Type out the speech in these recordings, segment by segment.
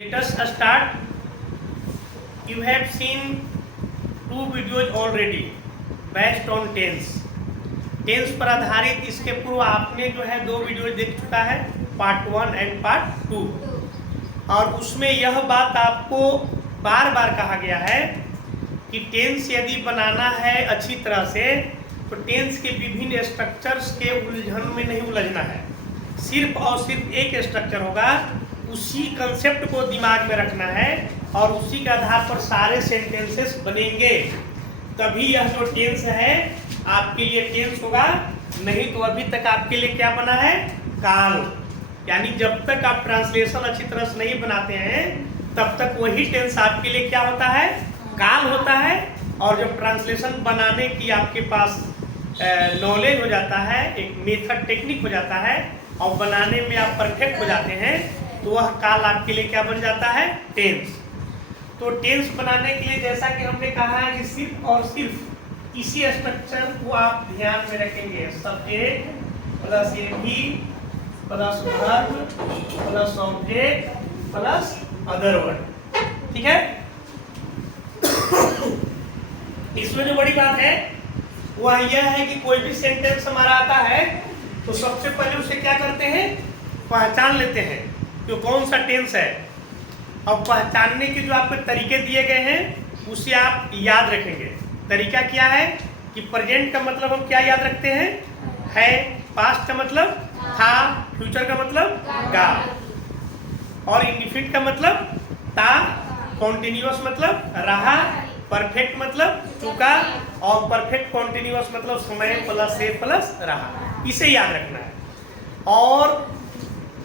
Let us start. You have seen two videos already based on tense. Tense पर आधारित इसके पूर्व आपने जो है दो वीडियो देख चुका है, पार्ट 1 एंड पार्ट 2, और उसमें यह बात आपको बार बार कहा गया है कि टेंस यदि बनाना है अच्छी तरह से तो टेंस के विभिन्न स्ट्रक्चर्स के उलझन में नहीं उलझना है। सिर्फ और सिर्फ एक स्ट्रक्चर होगा, उसी कंसेप्ट को दिमाग में रखना है और उसी के आधार पर सारे सेंटेंसेस बनेंगे, तभी यह जो टेंस है आपके लिए टेंस होगा। नहीं तो अभी तक आपके लिए क्या बना है, काल। यानी जब तक आप ट्रांसलेशन अच्छी तरह से नहीं बनाते हैं तब तक वही टेंस आपके लिए क्या होता है, काल होता है। और जब ट्रांसलेशन बनाने की आपके पास नॉलेज हो जाता है, एक मेथड टेक्निक हो जाता है और बनाने में आप परफेक्ट हो जाते हैं तो वह काल आपके लिए क्या बन जाता है, टेंस। तो टेंस बनाने के लिए जैसा कि हमने कहा है कि सिर्फ और सिर्फ इसी स्ट्रक्चर को आप ध्यान में रखेंगे। Subject plus AB plus verb plus object plus other word, ठीक है। इसमें जो बड़ी बात है वह यह है कि कोई भी सेंटेंस हमारा आता है तो सबसे पहले उसे क्या करते हैं, पहचान लेते हैं कि कौन सा टेंस है। और पहचानने के जो आपको तरीके दिए गए हैं उसे आप याद रखेंगे। तरीका क्या है कि प्रेजेंट का मतलब हम क्या याद रखते हैं, है। पास्ट का मतलब था, फ्यूचर का मतलब गा, और इंडिफिनिट का मतलब था, कॉन्टिन्यूअस मतलब रहा, परफेक्ट मतलब चुका, और परफेक्ट कॉन्टिन्यूअस मतलब समय प्लस से प्लस रहा। इसे याद रखना है। और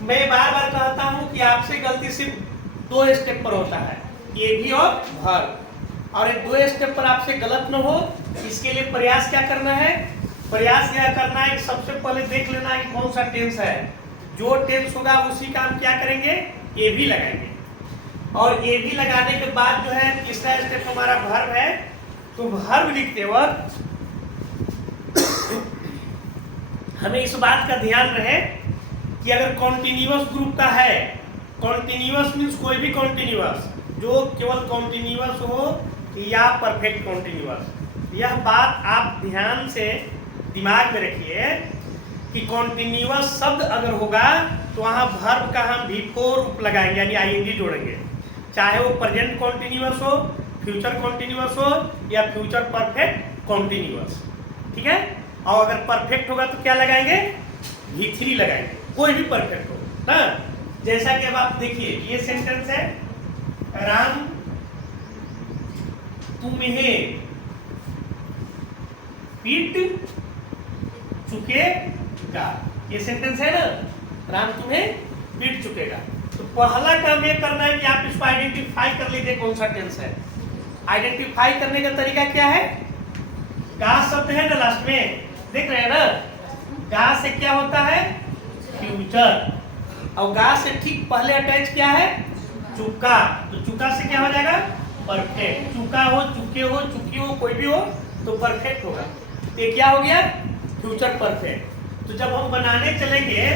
मैं बार बार कहता हूं कि आपसे गलती सिर्फ 2 स्टेप पर होता है, ये भी और भर। और ये 2 स्टेप पर आपसे गलत न हो, इसके लिए प्रयास क्या करना है, प्रयास यह करना है कि सबसे पहले देख लेना है कि कौन सा टेंस है। जो टेंस होगा उसी का हम क्या करेंगे, ए भी लगाएंगे। और ए भी लगाने के बाद जो है तीसरा स्टेप हमारा वर्ब है। तो वर्ब लिखते वक्त हमें इस बात का ध्यान रहे कि अगर कॉन्टिन्यूअस ग्रुप का है, कॉन्टिन्यूअस मीन्स कोई भी कॉन्टिन्यूअस जो केवल कॉन्टिन्यूअस हो या परफेक्ट कॉन्टिन्यूअस, यह बात आप ध्यान से दिमाग में रखिए कि कॉन्टिन्यूअस शब्द अगर होगा तो वहाँ वर्ब का हम भी4 रूप लगाएंगे, यानी आईएनजी जोड़ेंगे। चाहे वो प्रेजेंट कॉन्टिन्यूअस हो, फ्यूचर कॉन्टिन्यूअस हो या फ्यूचर परफेक्ट कॉन्टिन्यूअस, ठीक है। और अगर परफेक्ट होगा तो क्या लगाएंगे, भी3 लगाएंगे, कोई भी परफेक्ट हो ना। जैसा कि अब आप देखिए ये सेंटेंस है, राम तुम्हें पीट चुकेगा, ये सेंटेंस है ना, राम तुम्हें पीट चुकेगा। तो पहला काम ये करना है कि आप इसको आइडेंटिफाई कर लीजिए कौन सा टेंस है। आइडेंटिफाई करने का तरीका क्या है, गा शब्द है ना लास्ट में, देख रहे हैं ना, गा से क्या होता है, फ्यूचर, और गा से ठीक पहले अटैच क्या है, चुका। तो चुका से क्या हो जाएगा, परफेक्ट। चुका हो, चुके हो, चुकी हो, कोई भी हो तो परफेक्ट होगा। ये क्या हो गया, फ्यूचर परफेक्ट। तो जब हम बनाने चलेंगे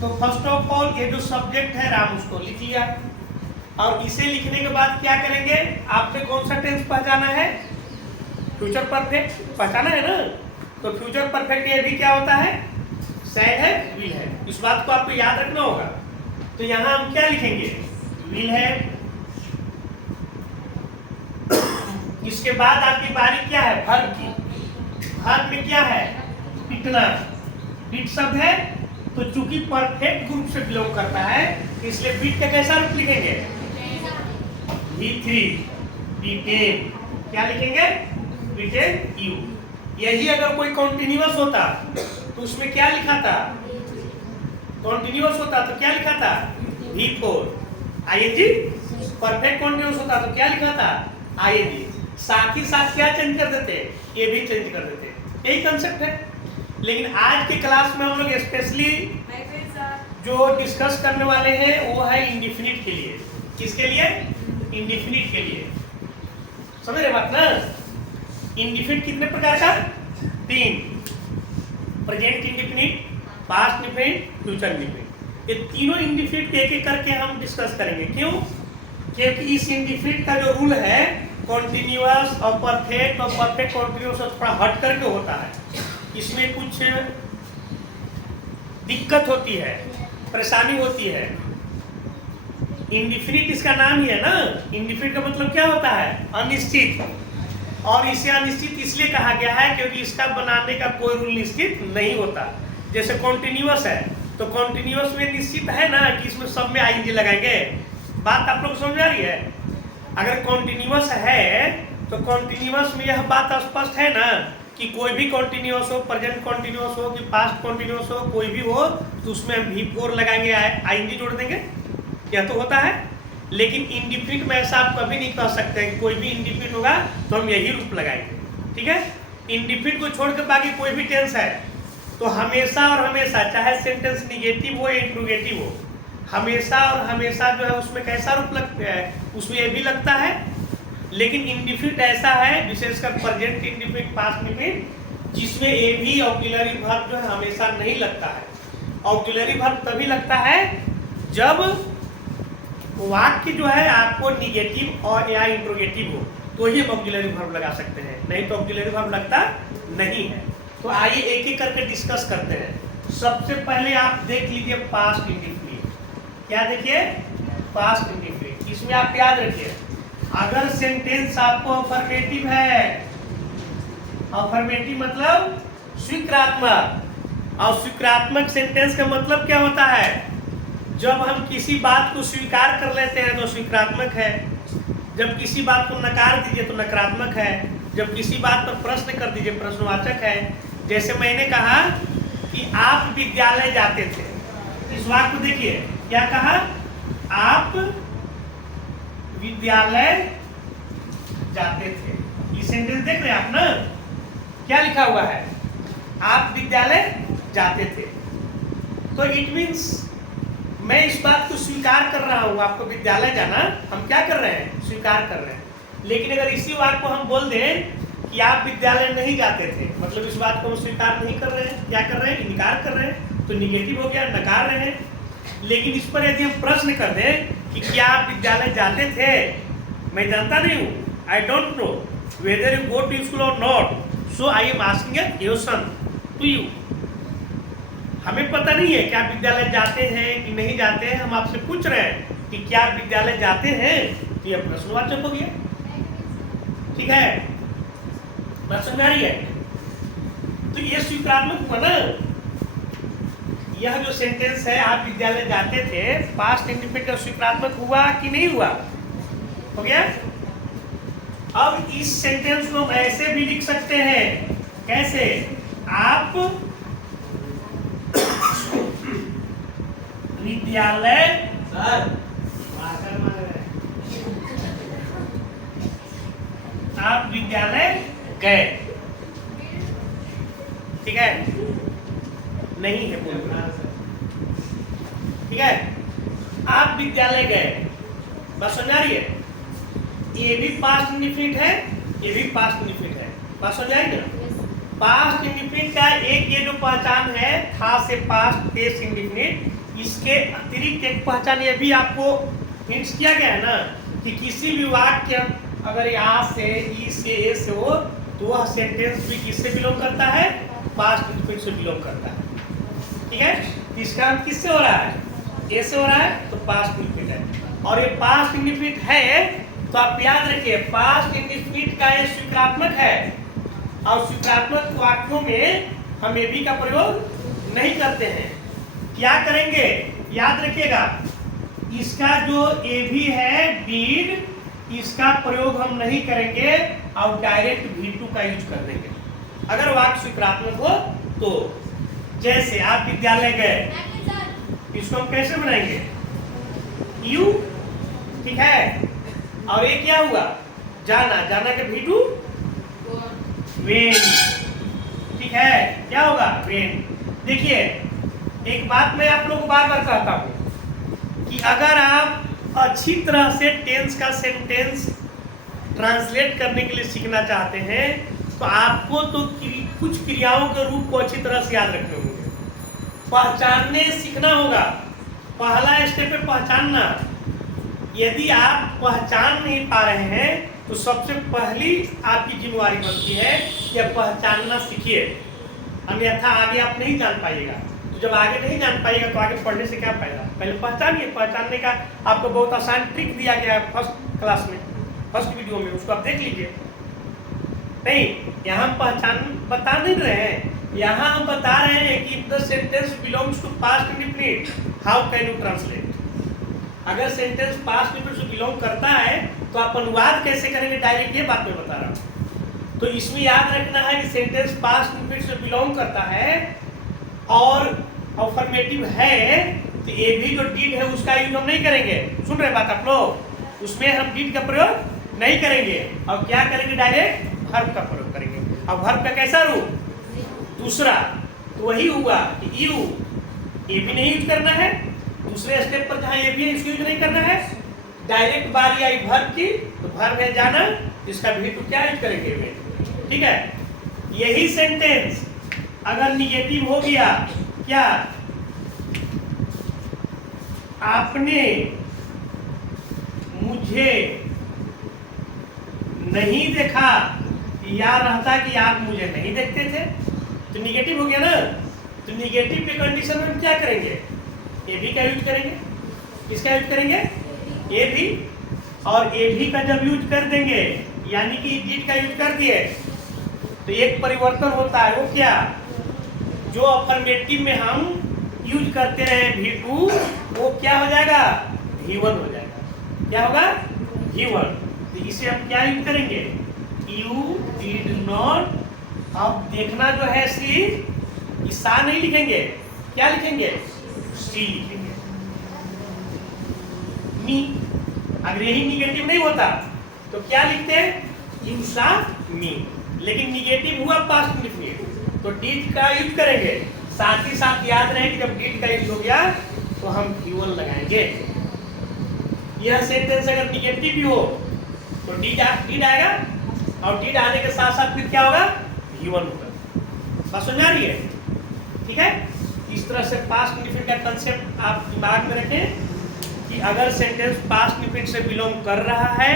तो फर्स्ट ऑफ ऑल ये जो सब्जेक्ट है राम, उसको लिख लिया। और इसे लिखने के बाद क्या करेंगे, आपने कौन सा टेंस पहचाना है, फ्यूचर परफेक्ट पहचाना है ना। तो फ्यूचर परफेक्ट ये भी क्या होता है, सैड है, विल है। इस बात को आपको याद रखना होगा। तो यहाँ हम क्या लिखेंगे, विल है। इसके बाद आपकी बारी क्या है, वर्ब की। वर्ब में क्या है, पिटना, पिट शब्द है तो चूंकि परफेक्ट ग्रुप से बिलोंग करता है इसलिए पिट का कैसा रूप लिखेंगे, भी3, बीटेन। क्या लिखेंगे, बीटेन यू। यही अगर कोई कॉन्टिन्यूअस होता तो उसमें क्या लिखा था, कॉन्टिन्यूअस होता तो क्या लिखा था, भी4 आईएनजी। परफेक्ट कॉन्टिन्यूअस होता तो क्या लिखा था, आईएनजी। साथ ही साथ क्या चेंज कर देते, ये भी चेंज कर देते। यही कंसेप्ट है। लेकिन आज के क्लास में हम लोग स्पेशली जो डिस्कस करने वाले हैं वो है इंडिफिनिट के लिए। किसके लिए, इंडिफिनिट के लिए। समझ रहे बात ना। इंडिफिनिट कितने प्रकार का, 3, present indefinite, past indefinite, future indefinite. ये तीनों इंडिफिनिट एक एक करके हम डिस्कस करेंगे। क्यों, क्योंकि इस इंडिफिनिट का जो रूल है कॉन्टिन्यूअस और परफेक्ट कॉन्टिन्यूअस थोड़ा हट करके होता है। इसमें कुछ दिक्कत होती है, परेशानी होती है। इंडिफिनिट इसका नाम ही है ना। इंडिफिनिट का मतलब क्या होता है? अनिश्चित। और इसे अनिश्चित इसलिए कहा गया है क्योंकि इसका बनाने का कोई रूल निश्चित नहीं होता। जैसे कॉन्टिन्यूअस है तो कॉन्टिन्यूअस में निश्चित है ना कि इसमें सब में आईएनजी लगाएंगे। बात आप लोग समझ आ रही है? अगर कॉन्टिन्यूअस है तो कॉन्टिन्यूअस में यह बात स्पष्ट है ना कि कोई भी कॉन्टिन्यूअस हो, प्रेजेंट कॉन्टिन्यूअस हो कि पास्ट कॉन्टिन्यूअस हो, कोई भी हो तो उसमें हम V4 लगाएंगे, आईएनजी जोड़ देंगे। यह तो होता है। लेकिन इंडिफिनिट में ऐसा आप कभी नहीं कह सकते कि कोई भी इंडिफिनिट होगा तो हम यही रूप लगाएंगे। ठीक है? इंडिफिनिट को छोड़ कर बाकी कोई भी टेंस है तो हमेशा और हमेशा, चाहे सेंटेंस निगेटिव हो या इंट्रोगेटिव हो, हमेशा और हमेशा जो है उसमें कैसा रूप लगता है? उसमें ये भी लगता है। लेकिन इंडिफिनिट ऐसा है, विशेषकर प्रेजेंट इंडिफिनिट, पास्ट इंडिफिनिट, जिसमें ए भी ऑक्सिलरी वर्ब जो है हमेशा नहीं लगता है। ऑक्सिलरी वर्ब तभी लगता है जब वाक्य जो है आपको निगेटिव और या इंट्रोगेटिव हो तो ही हम ऑक्सिलरी वर्ब लगा सकते हैं, नहीं तो ऑक्सिलरी वर्ब लगता नहीं है। तो आइए एक एक करके डिस्कस करते हैं। सबसे पहले आप देख लीजिए पास्ट इंडिफिनिट। क्या देखिए? Past indefinite. इसमें आप याद रखिए, अगर सेंटेंस आपको अफर्मेटिव है, अफर्मेटिव मतलब स्वीकारात्मक, और स्वीकारात्मक सेंटेंस का मतलब क्या होता है? जब हम किसी बात को स्वीकार कर लेते हैं तो स्वीकारात्मक है, जब किसी बात को नकार दीजिए तो नकारात्मक है, जब किसी बात पर प्रश्न कर दीजिए प्रश्नवाचक है। जैसे मैंने कहा कि आप विद्यालय जाते थे, इस वाक्य को देखिए, क्या कहा? आप विद्यालय जाते थे। ये सेंटेंस देख रहे हैं आप ना? क्या लिखा हुआ है? आप विद्यालय जाते थे। तो इट मीन्स मैं इस बात को स्वीकार कर रहा हूं, आपको विद्यालय जाना हम क्या कर रहे हैं? स्वीकार कर रहे हैं। लेकिन अगर इसी वाक्य को हम बोल दें कि आप विद्यालय नहीं जाते थे, मतलब इस बात को हम स्वीकार नहीं कर रहे हैं, क्या कर रहे हैं? इनकार कर रहे हैं, तो निगेटिव हो गया, नकार रहे हैं। लेकिन इस पर यदि हम प्रश्न कर दें कि क्या आप विद्यालय जाते थे, मैं जानता नहीं हूँ, I don't know whether you go to school और not, so I am asking a question to you. हमें पता नहीं है कि आप विद्यालय जाते हैं कि नहीं जाते हैं, हम आपसे पूछ रहे हैं कि क्या आप विद्यालय जाते हैं, तो यह प्रश्नवाचक हो गया। ठीक है? बात समझ आ रही है? तो ये स्वीकारात्मक हुआ ना। यह जो सेंटेंस है आप विद्यालय जाते थे, पास्ट इंडिफिनिट का स्वीकारात्मक हुआ कि नहीं हुआ? हो गया। अब इस सेंटेंस को हम ऐसे भी लिख सकते हैं, कैसे? आप विद्यालय आप विद्यालय गए। ठीक है? नहीं है बोलना। ठीक है? आप विद्यालय गए, बस समझ आ रही है? ये भी पास्ट इंडिफिनिट है, ये भी पास्ट इंडिफिनिट है। बात समझ आएगी ना? पास्ट इंडिफिनिट का एक ये जो पहचान है, था से पास्ट टेस्ट इंडिफिनिट, इसके अतिरिक्त एक पहचान ये भी आपको हिंट्स किया गया है ना कि किसी भी वाक्य अगर यहाँ से, ई से, ए से हो तो वह सेंटेंस भी किससे बिलोंग करता है? पास्ट इंडिफिनिट से बिलोंग करता है। ठीक है? इसका किससे हो रहा है? ए से हो रहा है तो पास्ट इंडिफिनिट है। और ये पास्ट इंडिफिनिट है तो आप याद रखिए, पास्ट इंडिफिनिट का ये स्वीकारात्मक है, और स्वीकारात्मक वाक्यों में हम ए बी का प्रयोग नहीं करते हैं। क्या करेंगे? याद रखिएगा, इसका जो ए भी है डीड, इसका प्रयोग हम नहीं करेंगे और डायरेक्ट V2 का यूज कर देंगे अगर वाक्य स्वीकारात्मक हो तो। जैसे आप विद्यालय गए, इसको हम कैसे बनाएंगे? यू। ठीक है? और ये क्या हुआ? जाना, जाना के V2 वेन। ठीक है? क्या होगा? वेन। देखिए, एक बात मैं आप लोगों को बार बार कहता हूं कि अगर आप अच्छी तरह से टेंस का सेंटेंस ट्रांसलेट करने के लिए सीखना चाहते हैं तो आपको तो कुछ क्रियाओं के रूप को अच्छी तरह से याद रखने होंगे, पहचानने सीखना होगा। पहला स्टेप है पहचानना। यदि आप पहचान नहीं पा रहे हैं तो सबसे पहली आपकी जिम्मेवारी बनती है कि आप पहचानना सीखिए, अन्यथा आगे आप नहीं जान पाइएगा। तो जब आगे नहीं जान पाइएगा तो आगे पढ़ने से क्या फायदा। पहले पहचानिए, पहचानने का आपको बहुत आसान ट्रिक दिया गया है फर्स्ट क्लास में, फर्स्ट वीडियो में, उसको आप देख लीजिए। नहीं, यहाँ हम पहचान बता नहीं रहे हैं, यहाँ हम बता रहे हैं कि the sentence belongs to past indefinite, how can you translate. अगर सेंटेंस पास्ट इंडेफिनिट से बिलोंग करता है तो आप अनुवाद कैसे करेंगे, डायरेक्ट ये बात मैं बता रहा हूँ। तो इसमें याद रखना है कि सेंटेंस पास्ट इंडेफिनिट से बिलोंग करता है और अफर्मेटिव है, तो ये भी जो डीड है उसका यूज हम नहीं करेंगे। सुन रहे बात आप लोग, उसमें हम डीड का प्रयोग नहीं करेंगे और क्या करेंगे, डायरेक्ट वर्ब का प्रयोग करेंगे। अब वर्ब का कैसा रूप, दूसरा, तो वही हुआ कि यू, ये भी नहीं यूज करना है। दूसरे स्टेप पर जहाँ ये भी है इसको यूज नहीं करना है। डायरेक्ट बारी आई वर्ब की, तो वर्ब है जाना, इसका भी तो क्या यूज करेंगे, ठीक है। यही सेंटेंस अगर निगेटिव हो गया, क्या आपने मुझे नहीं देखा, या रहता कि आप मुझे नहीं देखते थे, तो निगेटिव हो गया ना। तो निगेटिव के कंडीशन में हम क्या करेंगे, ए भी का यूज करेंगे। किसका यूज करेंगे, ए भी। और ए भी का जब यूज कर देंगे यानी कि डिड का यूज कर दिए तो एक परिवर्तन होता है, वो क्या, जो अफर्मेटिव में हम यूज करते रहे V2, वो क्या हो जाएगा, V1 हो जाएगा। क्या होगा, V1। तो इसे हम क्या यूज करेंगे, यू डिड नॉट। अब देखना जो है सी, ईसा नहीं लिखेंगे, क्या लिखेंगे, सी लिखेंगे। मी, अगर यही निगेटिव नहीं होता तो क्या लिखते हैं, यू सा मी। लेकिन निगेटिव हुआ पास्ट इंडेफिनिट तो डिड का यूज करेंगे। साथ ही साथ याद रहे कि जब डिड का यूज हो गया तो हम V1 लगाएंगे। यह सेंटेंस अगर निगेटिव भी हो तो डिड आएगा और डिड आने के साथ साथ फिर क्या होगा, V1 होगा। बात समझ आ रही है, ठीक है। इस तरह से पास्ट इंडेफिनिट का कंसेप्ट आप दिमाग में रखें कि अगर सेंटेंस पास्ट इंडेफिनिट से बिलोंग कर रहा है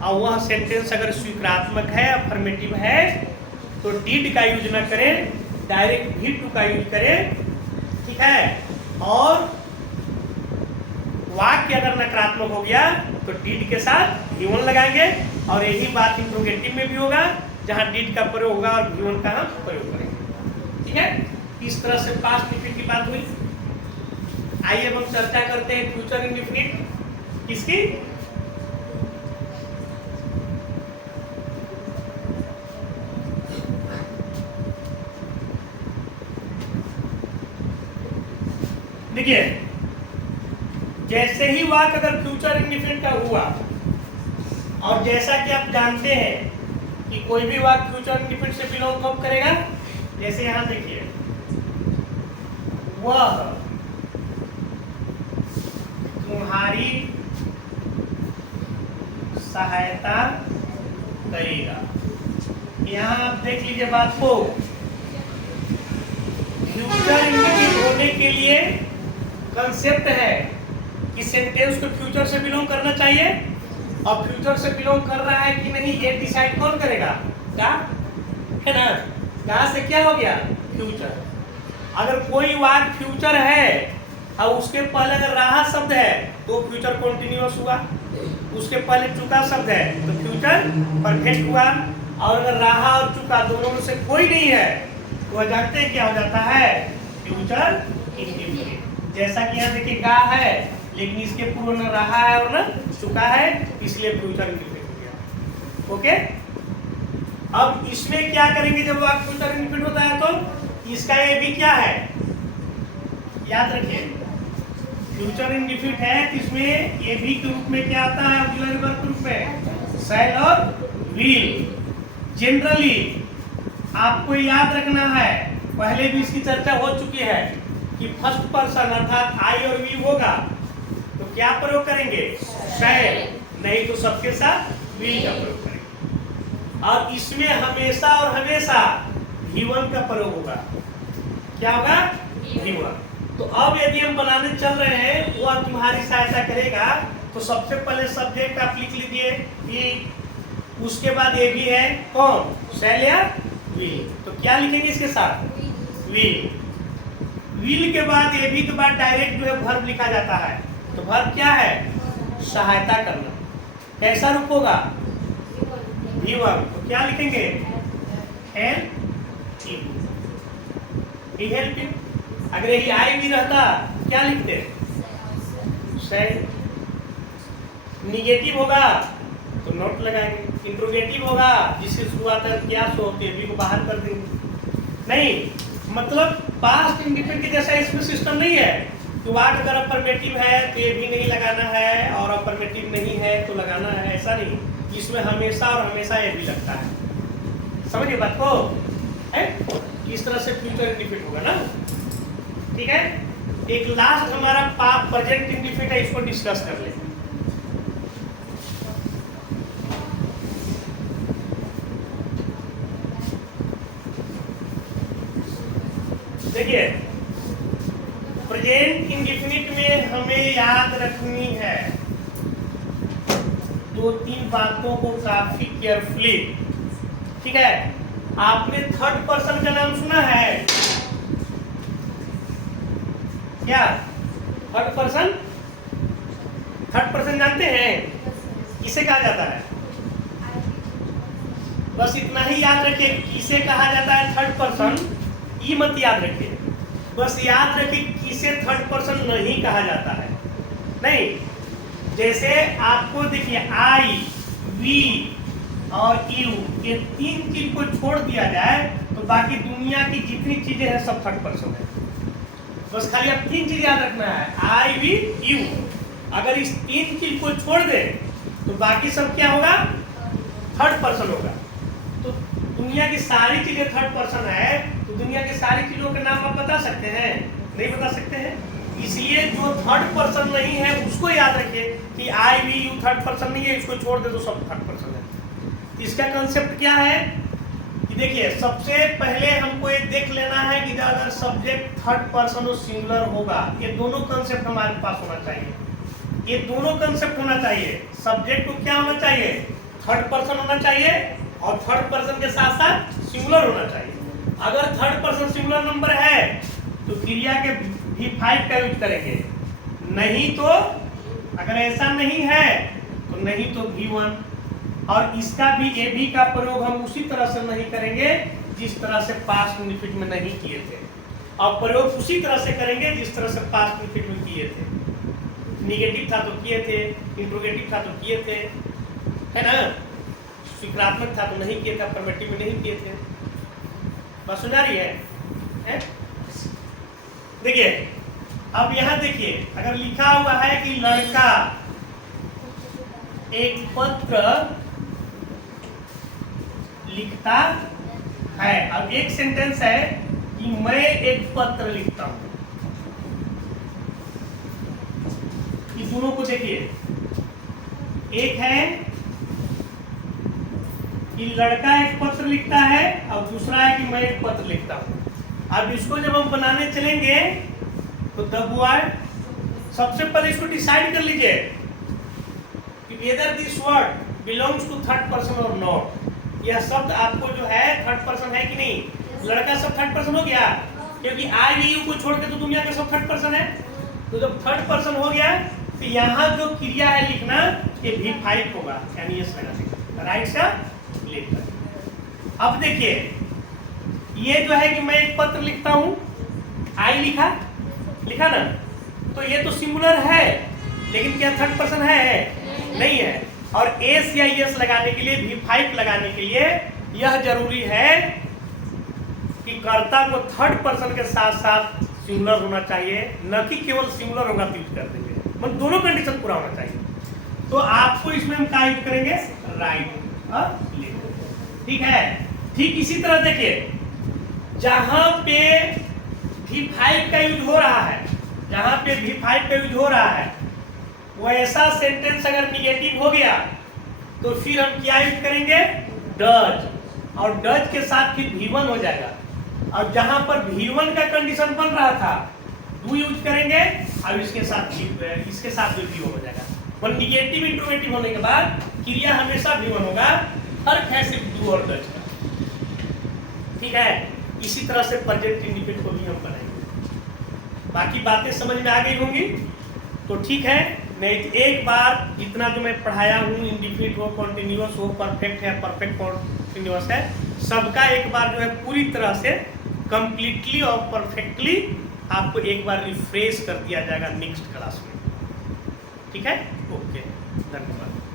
और वह सेंटेंस अगर स्वीकारात्मक है, अफर्मेटिव है, तो डिड का यूज न करें, डायरेक्ट V2 का यूज करें, ठीक है। और वाक्य अगर नकारात्मक हो गया तो डिड के साथ V1 लगाएंगे। और यही बात इंट्रोगेटिव में भी होगा, जहां डिड का प्रयोग होगा और V1 का हम प्रयोग करेंगे, ठीक है। इस तरह से पास्ट इंडेफिनिट की बात हुई। आइए हम चर्चा करते हैं फ्यूचर इंडेफिनिट किसकी, देखिए जैसे ही वाक्य अगर फ्यूचर इंडेफिनिट का हुआ, और जैसा कि आप जानते हैं कि कोई भी वाक्य फ्यूचर इंडेफिनिट से बिलोंग कब करेगा, जैसे यहां देखिए, वह तुम्हारी सहायता करेगा। यहां आप देख लीजिए बात को, फ्यूचर इंडेफिनिट होने के लिए कंसेप्ट है कि सेंटेंस को फ्यूचर से बिलोंग करना चाहिए, और फ्यूचर से बिलोंग कर रहा है कि नहीं ये डिसाइड कौन करेगा, क्या है ना। कहां से क्या हो गया, फ्यूचर। अगर कोई वाक्य फ्यूचर है और उसके पहले अगर रहा शब्द है तो फ्यूचर कॉन्टिन्यूअस हुआ, उसके पहले चुका शब्द है तो फ्यूचर परफेक्ट हुआ। और अगर रहा और चुका दोनों में से कोई नहीं है तो वह जानते क्या हो जाता है, फ्यूचर इंडेफिनिट। जैसा कि यहाँ देखिए गा है, लेकिन इसके पूर्व न रहा है और न चुका है, इसलिए फ्यूचर इंडेफिनिट हो गया। ओके, अब इसमें क्या करेंगे, जब वाक्य फ्यूचर इंडेफिनिट होता है तो इसका ये भी क्या है, याद रखिए फ्यूचर इंडेफिनिट है तो इसमें ये भी के रूप में क्या आता है, ऑक्सिलरी वर्ब के रूप में शैल और विल। जनरली आपको याद रखना है, पहले भी इसकी चर्चा हो चुकी है कि फर्स्ट पर्सन अर्थात आई और वी होगा तो क्या प्रयोग करेंगे, शैल, नहीं तो सबके साथ विल का प्रयोग करेंगे। और इसमें हमेशा और हमेशा V1 का प्रयोग होगा। क्या होगा, V1। तो अब यदि हम बनाने चल रहे हैं, वह तुम्हारी सहायता करेगा, तो सबसे पहले सब्जेक्ट आप लिख लीजिए भी, उसके बाद ए भी है कौन, सेल या व्हील। तो क्या लिखेंगे इसके साथ, व्हील। व्हील के बाद ए भी के बाद डायरेक्ट जो है वर्ब लिखा जाता है। तो वर्ब क्या है, सहायता करना। कैसा रूप होगा, V1। तो क्या लिखेंगे, हेल्प यू। अगर यही आई भी रहता क्या लिखते, सेड। निगेटिव होगा तो नोट लगाएंगे, इंट्रोगेटिव होगा जिसकी शुरुआत है क्या सो होती है, को बाहर कर देंगे। नहीं मतलब पास्ट इंडिफिनिट के जैसा इसमें सिस्टम नहीं है कि वाट अगर अफर्मेटिव है तो ये भी नहीं लगाना है और अफर्मेटिव नहीं है तो लगाना है, ऐसा नहीं। इसमें हमेशा और हमेशा ये भी लगता है। समझिए बात को, है इस तरह से फ्यूचर इंडिफिनिट होगा ना। ठीक है, एक लास्ट हमारा प्रेजेंट इंडिफिनिट है, इसको डिस्कस कर ले। देखिए प्रेजेंट इंडिफिनिट में हमें याद रखनी है 2-3 बातों को काफी केयरफुली। ठीक है, आपने थर्ड पर्सन का नाम सुना है क्या, थर्ड पर्सन, थर्ड पर्सन जानते हैं किसे कहा जाता है, बस इतना ही याद रखिए किसे कहा जाता है थर्ड पर्सन। ये मत याद रखिए, बस याद रखिए किसे थर्ड पर्सन नहीं कहा जाता है। नहीं, जैसे आपको देखिए आई, वी और यू, ये 3 चीज को छोड़ दिया जाए तो बाकी दुनिया की जितनी चीजें हैं सब थर्ड पर्सन है। बस खाली आप 3 चीज याद रखना है, आई, वी, यू। अगर इस 3 चीज को छोड़ दे तो बाकी सब क्या होगा, थर्ड पर्सन होगा। तो दुनिया की सारी चीजें थर्ड पर्सन है, तो दुनिया की सारी चीजों के नाम आप बता सकते हैं, नहीं बता सकते हैं। इसलिए जो थर्ड पर्सन नहीं है उसको याद रखिए कि आई, वी, यू थर्ड पर्सन नहीं है, इसको छोड़ दे तो सब थर्ड पर्सन है। इसका कंसेप्ट क्या है कि देखिए सबसे पहले हमको ये देख लेना है कि अगर सब्जेक्ट थर्ड पर्सन और सिंगुलर होगा, ये दोनों कंसेप्ट हमारे पास होना चाहिए। ये दोनों कंसेप्ट होना चाहिए। सब्जेक्ट को क्या होना चाहिए, थर्ड पर्सन होना चाहिए और थर्ड पर्सन के साथ साथ सिंगुलर होना चाहिए। अगर थर्ड पर्सन सिंगुलर नंबर है तो क्रिया के V5 का यूज करेंगे, नहीं तो अगर ऐसा नहीं है तो नहीं तो V1। और इसका भी ए भी का प्रयोग हम उसी तरह से नहीं करेंगे जिस तरह से पास्ट इंडिफिनिट में नहीं किए थे, और प्रयोग उसी तरह से करेंगे जिस तरह से पास्ट इंडिफिनिट में किए थे। निगेटिव था तो किए थे, इंट्रोगेटिव था तो किए थे, है ना, स्वीकारात्मक था तो नहीं किए थे, अफर्मेटिव में नहीं किए थे। बात सुन रही है? देखिए अब यहाँ देखिए अगर लिखा हुआ है कि लड़का एक पत्र लिखता है, अब एक सेंटेंस है कि मैं एक पत्र लिखता हूं। इस दोनों को देखिए, एक है कि लड़का एक पत्र लिखता है और दूसरा है कि मैं एक पत्र लिखता हूं। अब इसको जब हम बनाने चलेंगे तो द वर्ड, सबसे पहले इसको डिसाइड कर लीजिए कि whether this word belongs to third person और नॉट। यह शब्द आपको जो है थर्ड पर्सन है कि नहीं। लड़का सब थर्ड पर्सन हो गया क्योंकि आई, वी, यू को छोड़ के तो दुनिया के सब थर्ड पर्सन है। तो जब थर्ड पर्सन हो गया तो यहाँ जो क्रिया है लिखना ये V5 होगा, यानी यस लगा राइट सा क्लिक कर। अब देखिए ये जो है कि मैं एक पत्र लिखता हूँ, आई लिखा ना, तो ये तो सिंगुलर है लेकिन क्या थर्ड पर्सन है? नहीं है। और एस या यस लगाने के लिए, V5 लगाने के लिए यह जरूरी है कि कर्ता को थर्ड पर्सन के साथ साथ सिंगुलर होना चाहिए, न कि केवल सिंगुलर होगा तो यूज कर देंगे, मतलब दोनों कंडीशन पूरा होना चाहिए। तो आपको इसमें हम क्या यूज करेंगे, राइट। ठीक है, ठीक इसी तरह देखिए जहां पे V5 का यूज हो रहा है, जहां पे V5 का यूज हो रहा है वैसा सेंटेंस अगर निगेटिव हो गया तो फिर हम क्या यूज करेंगे, डज, और डज के साथ फिर V1 हो जाएगा। और जहां पर V1 का कंडीशन बन रहा था डू यूज करेंगे, अब इसके साथ भी V1 हो जाएगा। और निगेटिव इंट्रोगेटिव होने के बाद क्रिया हमेशा V1 होगा, फर्क है सिर्फ डू और डज का। ठीक है, इसी तरह से प्रेजेंट इंडिफिनिट को भी हम बनाएंगे। बाकी बातें समझ में आ गई होंगी तो ठीक है। नहीं तो एक बार इतना जो मैं पढ़ाया हूँ, इंडिफिनिट हो, कॉन्टिन्यूअस हो, परफेक्ट है, परफेक्ट कॉन्टिन्यूअस है, सबका एक बार जो है पूरी तरह से कंप्लीटली और परफेक्टली आपको एक बार रिफ्रेश कर दिया जाएगा नेक्स्ट क्लास में। ठीक है, ओके, धन्यवाद।